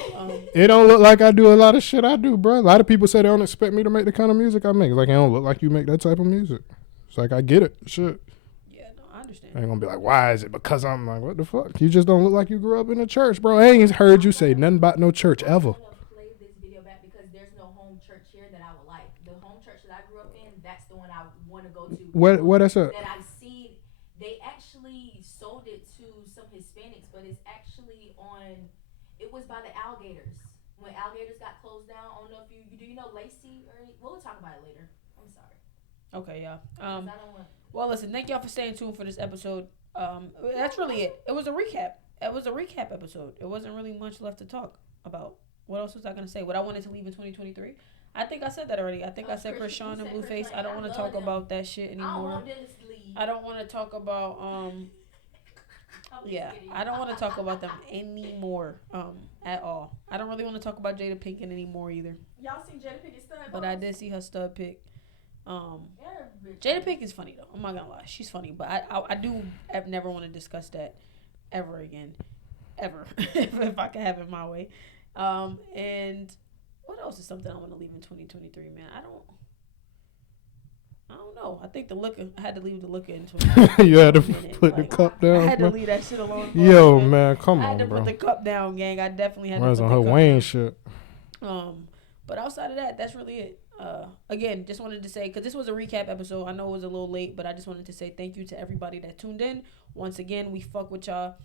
It don't look like I do a lot of shit I do, bro. A lot of people say they don't expect me to make the kind of music I make. It's like, it don't look like you make that type of music. It's like, I get it. Shit. Yeah, no, I understand. I ain't gonna be like, why is it? Because I'm like, what the fuck? You just don't look like you grew up in a church, bro. I ain't heard you say nothing about no church ever. What that's a that I've seen. They actually sold it to some Hispanics, but it's actually on. It was by the Alligators when Alligators got closed down. I don't know if you know Lacey or we'll talk about it later. I'm sorry. Okay, yeah. Well, listen. Thank y'all for staying tuned for this episode. That's really it. It was a recap. It was a recap episode. It wasn't really much left to talk about. What else was I gonna say? What I wanted to leave in 2023. I think I said that already. I think I said Krishan and Blueface. I don't want to talk about that shit anymore. I don't want to talk about I don't want to talk about them anymore at all. I don't really want to talk about Jada Pinkett anymore either. Y'all seen Jada Pinkett's stud? But I did see her stud pic. Jada Pinkett is funny though. I'm not gonna lie, she's funny. But I do never want to discuss that ever again, ever if I can have it my way. And what else is something I want to leave in 2023, man? I don't know. I think I had to leave the liquor in 2023. You had to put the cup down. I had to leave that shit alone. Yo, man, come on, bro. I had to put the cup down, gang. I definitely had to put the cup down. Her Wayne shit. But outside of that, that's really it. Again, just wanted to say, because this was a recap episode. I know it was a little late, but I just wanted to say thank you to everybody that tuned in. Once again, we fuck with y'all.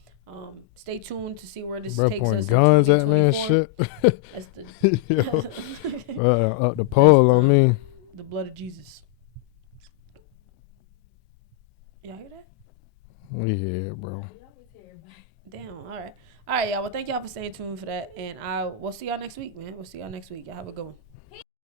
Stay tuned to see where this takes us. Guns at me and shit. That's up the pole on me. The blood of Jesus. Y'all hear that? Yeah, bro. Damn. All right, y'all. Well, thank y'all for staying tuned for that, and we'll see y'all next week, man. We'll see y'all next week. Y'all have a good one.